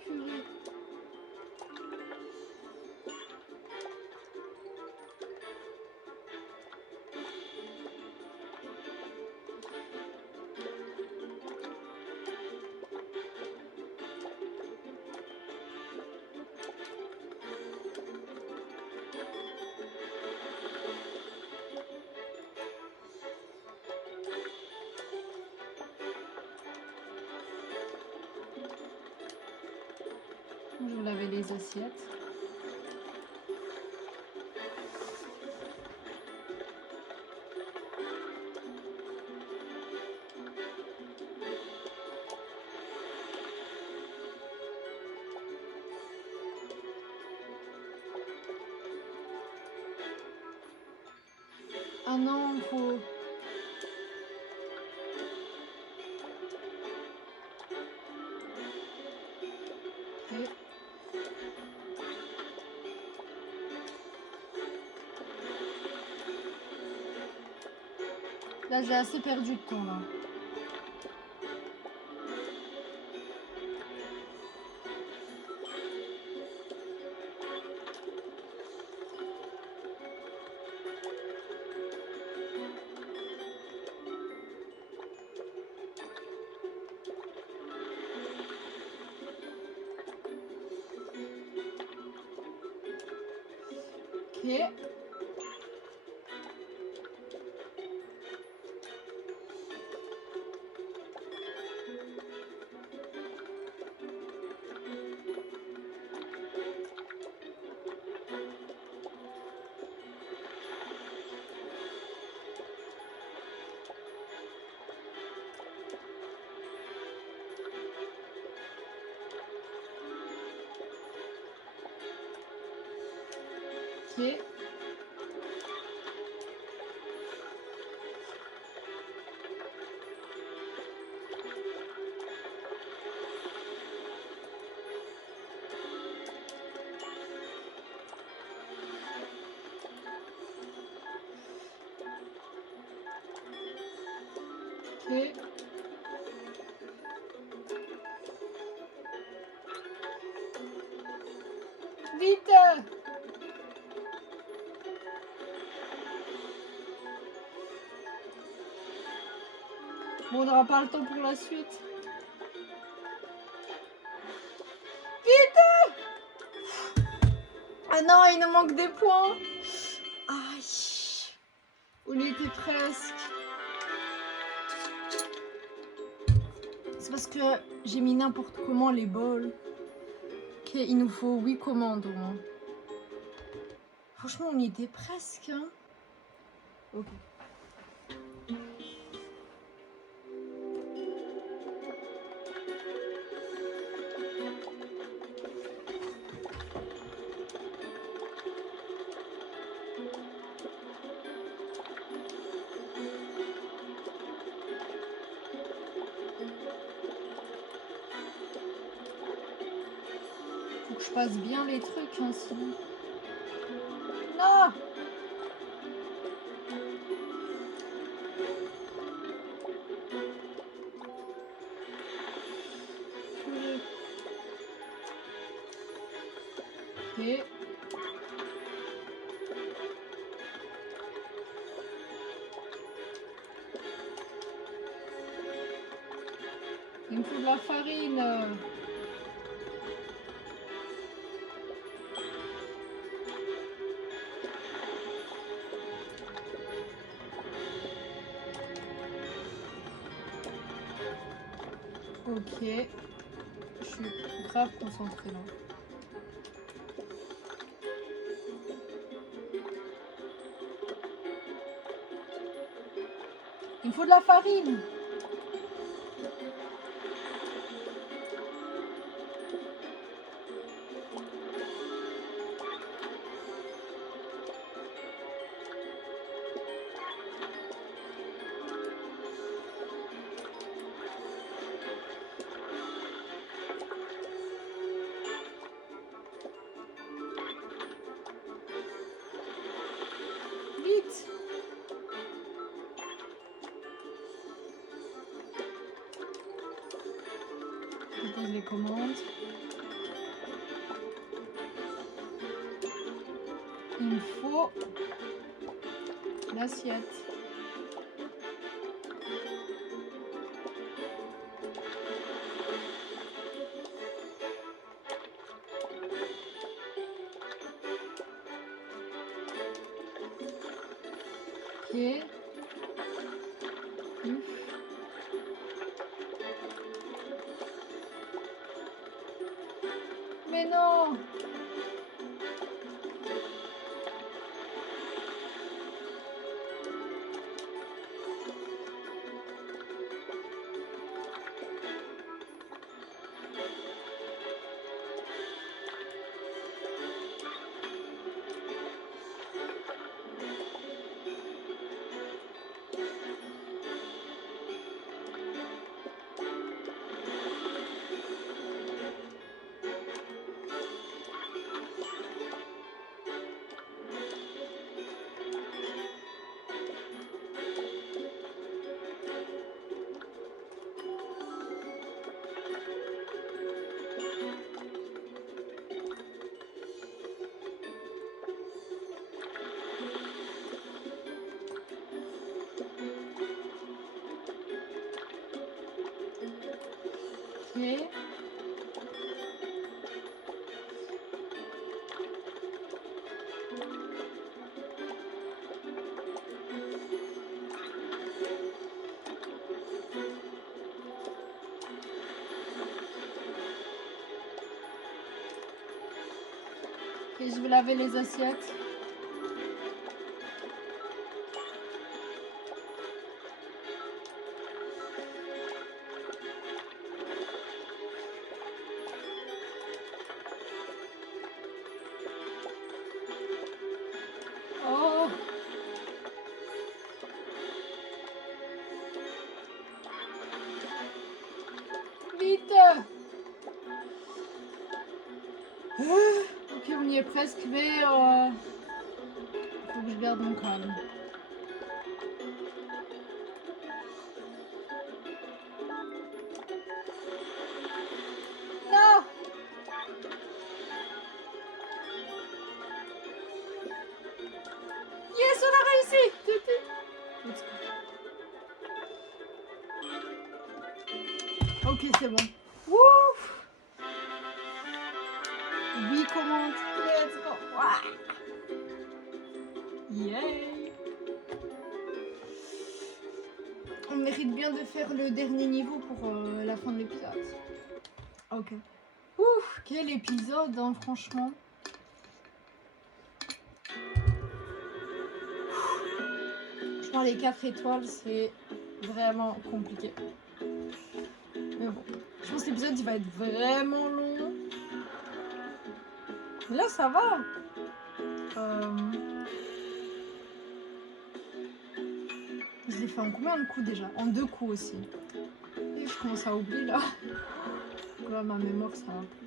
Purée. Je vais laver les assiettes. Ah non, faut... Okay. Là, j'ai assez perdu de temps, là. Ok. Ok. Ok. Vite! Bon, on n'aura pas le temps pour la suite. Vite! Ah non, il nous manque des points. Aïe. On y était presque. C'est parce que j'ai mis n'importe comment les bols. Ok, il nous faut 8 commandes au moins. Franchement, on y était presque. Hein. Ok. Faut que je passe bien les trucs, hein, sinon. Non! Ok. Il me faut de la farine. Ok. Je suis grave concentrée là. Il me faut de la farine. Vite. Je pose les commandes. Il me faut l'assiette. Ok. Mais non! Ok. Et je vais laver les assiettes. est presque, mais faut que je garde mon calme. Non! Yes, on a réussi! Ok, c'est bon. Ouf! Oui, commente. Let's go. Ouah. Yay! On mérite bien de faire le dernier niveau pour la fin de l'épisode. Ok. Ouf, quel épisode, hein, franchement. Franchement, les 4 étoiles, c'est vraiment compliqué. Mais bon, je pense que l'épisode, il va être vraiment long. Mais là, ça va. Je l'ai fait en combien de coups déjà? En 2 coups aussi. Et je commence à oublier là. Là, ma mémoire, ça va plus.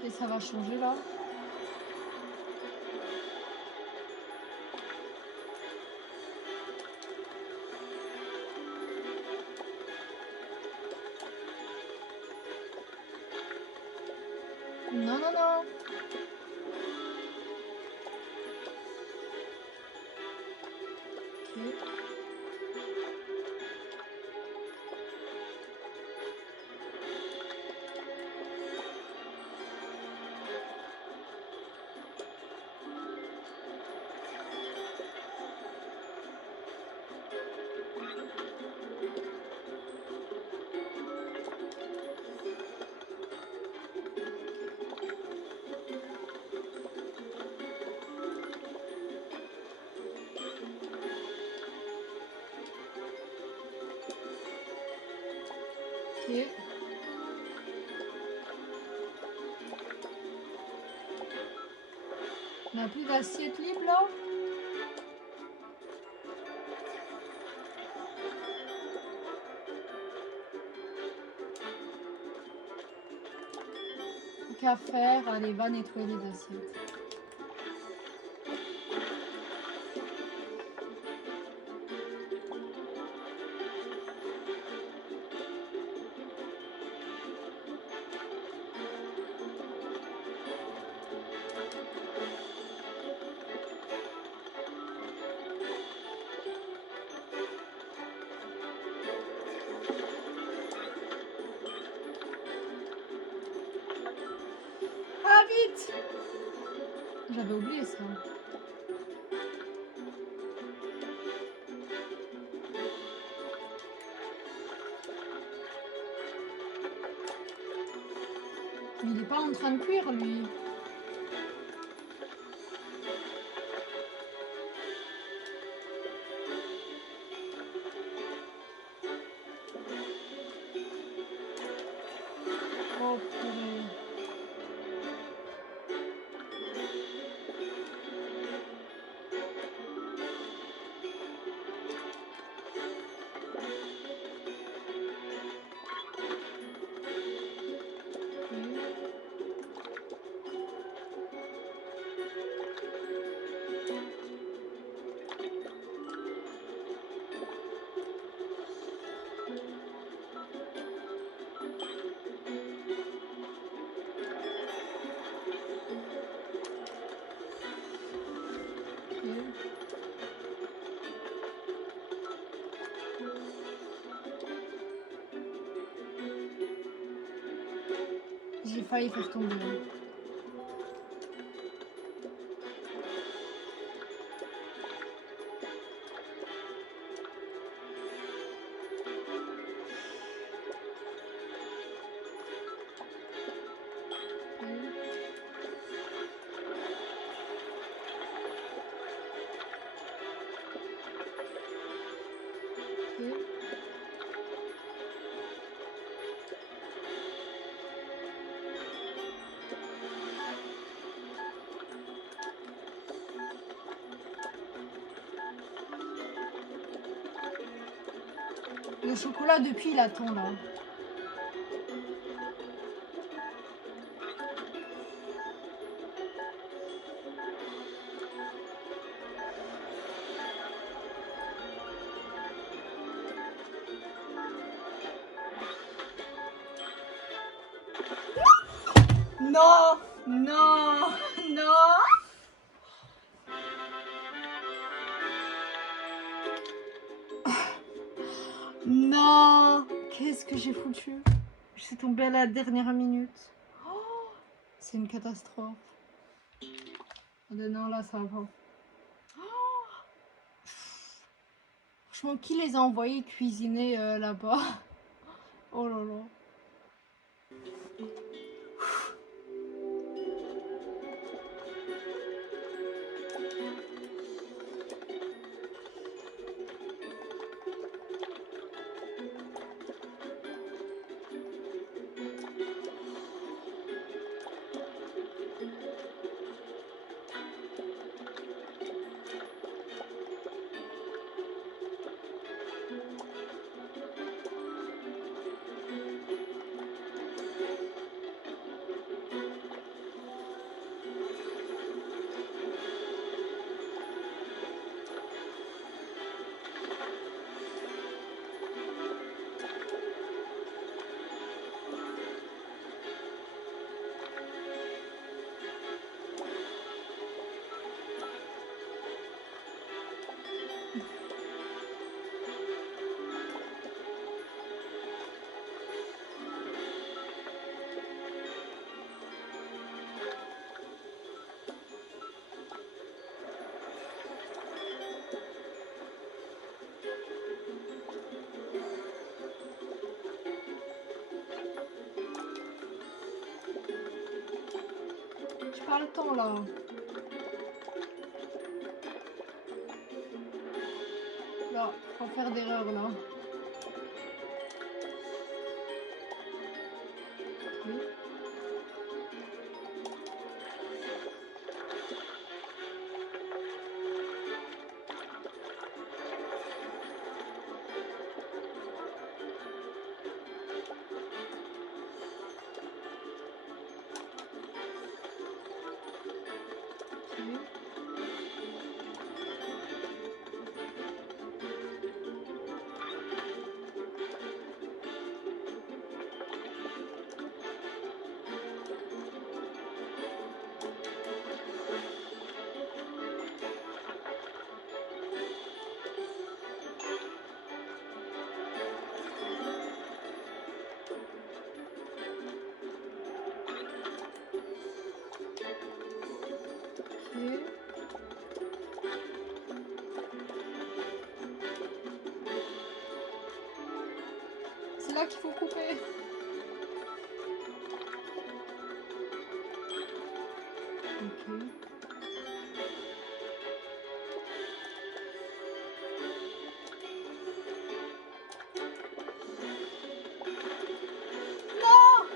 Ok, ça va changer là. Non, non, non. Ok. Ok. On n'a plus d'assiette libre là? Qu'à faire? Allez, va nettoyer les assiettes. Ah, vite! J'avais oublié ça. Mais il est pas en train de cuire, lui. Oh, purée. J'ai failli faire tomber. Le chocolat, depuis, il attend là. Non, non, non. Non. Qu'est-ce que j'ai foutu? Je suis tombée à la dernière minute. Oh, c'est une catastrophe. Non, là, ça va pas. Oh, franchement, qui les a envoyés cuisiner là-bas? Oh là là. J'ai pas le temps là. Là, faut pas faire d'erreur là. Oui. Ok. Ok. C'est là qu'il faut couper. Ok. Non!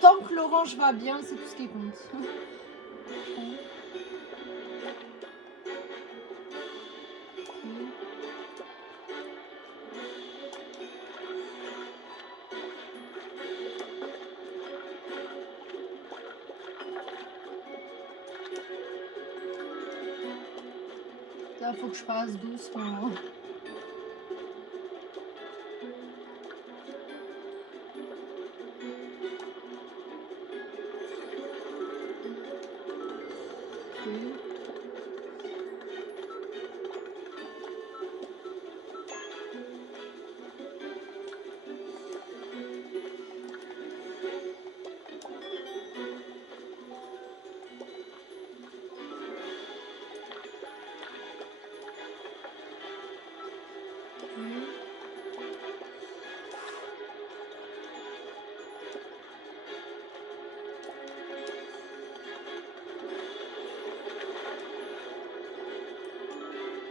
Tant que l'orange va bien, c'est tout ce qui compte. Là, faut que je fasse doucement. Ok.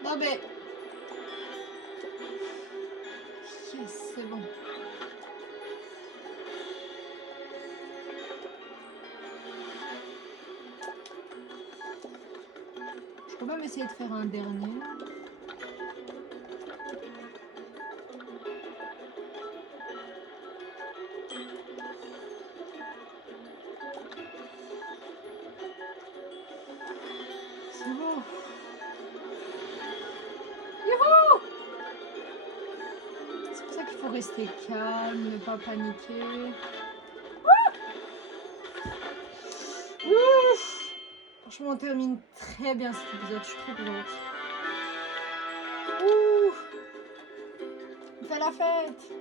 Non mais... Yes, c'est bon. Je peux même essayer de faire un dernier. faut rester calme, ne pas paniquer. Ouf. Franchement, on termine très bien cet épisode, je suis trop contente. Ouf. On fait la fête.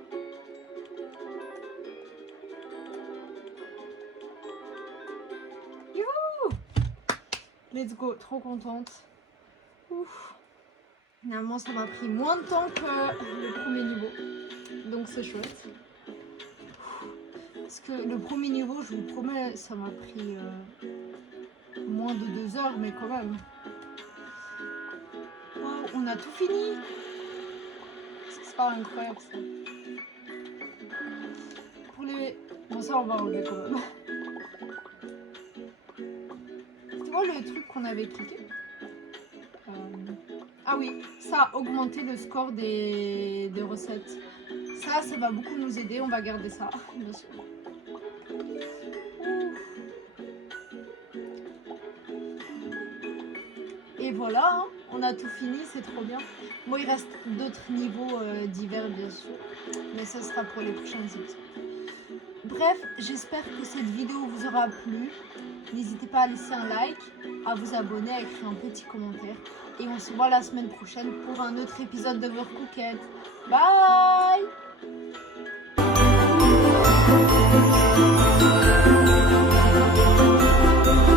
Youhou. Let's go, trop contente. Ouf. Finalement, ça m'a pris moins de temps que le premier niveau, donc c'est chouette. Parce que le premier niveau, je vous promets, ça m'a pris moins de 2 heures, mais quand même. Wow, on a tout fini. C'est pas incroyable ça. Pour les... Bon, ça on va enlever quand même. Tu vois le truc qu'on avait cliqué? Ah oui, ça a augmenté le score des recettes. Ça va beaucoup nous aider, on va garder ça, bien sûr. Et voilà, hein, on a tout fini, c'est trop bien. Bon, il reste d'autres niveaux divers, bien sûr, mais ça sera pour les prochains épisodes. Bref, j'espère que cette vidéo vous aura plu. N'hésitez pas à laisser un like, à vous abonner, à écrire un petit commentaire. Et on se voit la semaine prochaine pour un autre épisode de Overcooked. Bye!